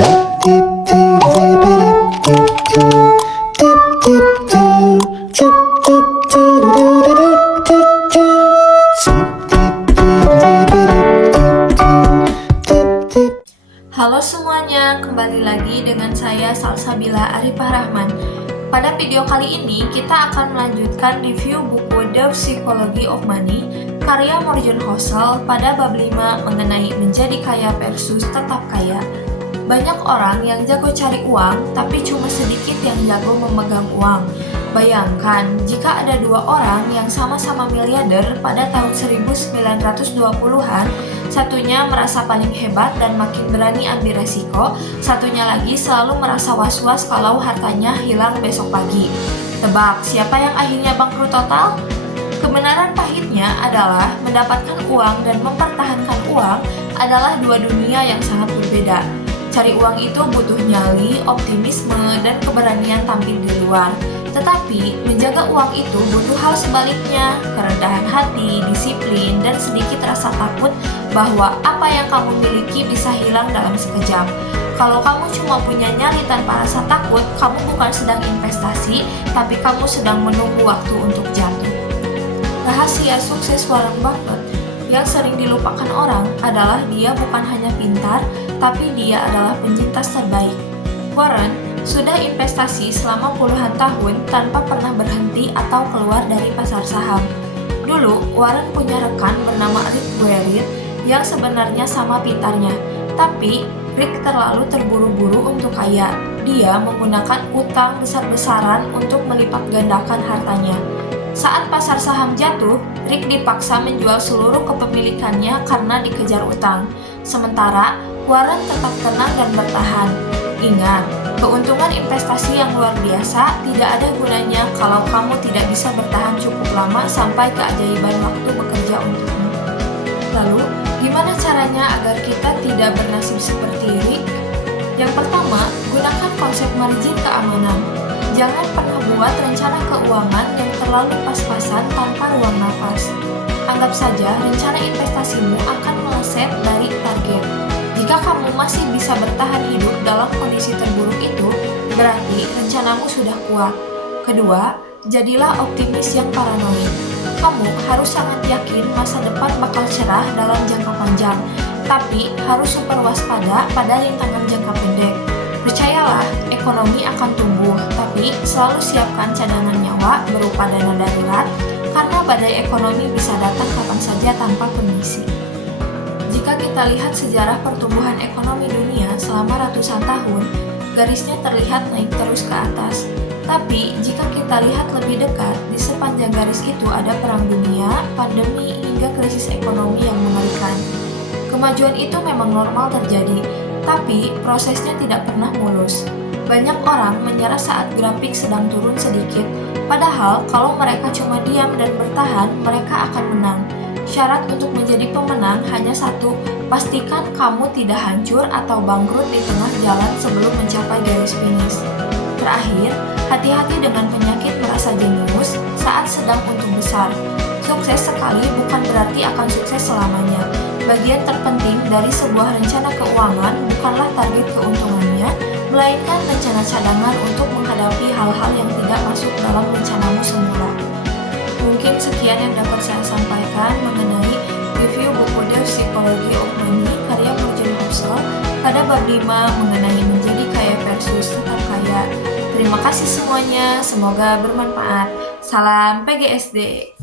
Halo semuanya, kembali lagi dengan saya Salsabila Arifah Rahman. Pada video kali ini kita akan melanjutkan review buku The Psychology of Money karya Morgan Housel pada bab 5 mengenai menjadi kaya versus tetap kaya. Banyak orang yang jago cari uang, tapi cuma sedikit yang jago memegang uang. Bayangkan, jika ada dua orang yang sama-sama miliarder pada tahun 1920-an, satunya merasa paling hebat dan makin berani ambil resiko, satunya lagi selalu merasa was-was kalau hartanya hilang besok pagi. Tebak, siapa yang akhirnya bangkrut total? Kebenaran pahitnya adalah mendapatkan uang dan mempertahankan uang adalah dua dunia yang sangat berbeda. Cari uang itu butuh nyali, optimisme, dan keberanian tampil di luar. Tetapi, menjaga uang itu butuh hal sebaliknya, kerendahan hati, disiplin, dan sedikit rasa takut bahwa apa yang kamu miliki bisa hilang dalam sekejap. Kalau kamu cuma punya nyali tanpa rasa takut, kamu bukan sedang investasi, tapi kamu sedang menunggu waktu untuk jatuh. Rahasia sukses Warren Buffett yang sering dilupakan orang adalah dia bukan hanya pintar, tapi dia adalah penyintas terbaik. Warren sudah investasi selama puluhan tahun tanpa pernah berhenti atau keluar dari pasar saham. Dulu, Warren punya rekan bernama Rick Guerin yang sebenarnya sama pintarnya, tapi Rick terlalu terburu-buru untuk kaya. Dia menggunakan utang besar-besaran untuk melipat gandakan hartanya. Saat pasar saham jatuh, Rick dipaksa menjual seluruh kepemilikannya karena dikejar utang. Sementara, Warren tetap tenang dan bertahan. Ingat, keuntungan investasi yang luar biasa tidak ada gunanya kalau kamu tidak bisa bertahan cukup lama sampai keajaiban waktu bekerja untukmu. Lalu, gimana caranya agar kita tidak bernasib seperti Rick? Yang pertama, gunakan konsep margin keamanan. Jangan pernah buat rencana keuangan yang terlalu pas-pasan tanpa ruang nafas. Anggap saja rencana investasimu akan meleset dari target. Jika kamu masih bisa bertahan hidup dalam kondisi terburuk itu, berarti rencanamu sudah kuat. Kedua, jadilah optimis yang paranoid. Kamu harus sangat yakin masa depan bakal cerah dalam jangka panjang, tapi harus super waspada pada rintangan jangka pendek. Percayalah, ekonomi akan tumbuh, tapi selalu siapkan cadangan nyawa berupa dana darurat, karena badai ekonomi bisa datang kapan saja tanpa permisi. Jika kita lihat sejarah pertumbuhan ekonomi dunia selama ratusan tahun, garisnya terlihat naik terus ke atas. Tapi, jika kita lihat lebih dekat, di sepanjang garis itu ada perang dunia, pandemi, hingga krisis ekonomi yang mengerikan. Kemajuan itu memang normal terjadi, tapi prosesnya tidak pernah mulus. Banyak orang menyerah saat grafik sedang turun sedikit, padahal kalau mereka cuma diam dan bertahan, mereka akan menang. Syarat untuk menjadi pemenang hanya satu, pastikan kamu tidak hancur atau bangkrut di tengah jalan sebelum mencapai garis finish. Terakhir, hati-hati dengan penyakit merasa jenius saat sedang untung besar. Sukses sekali bukan berarti akan sukses selamanya. Bagian terpenting dari sebuah rencana keuangan bukanlah target keuntungannya, melainkan rencana cadangan untuk menghadapi hal-hal yang tidak masuk dalam rencanamu semula. Mungkin sekian yang dapat saya sampaikan mengenai review buku The Psychology of Money karya Morgan Housel pada bab 5 mengenai menjadi kaya versus tetap kaya. Terima kasih semuanya, semoga bermanfaat. Salam PGSD.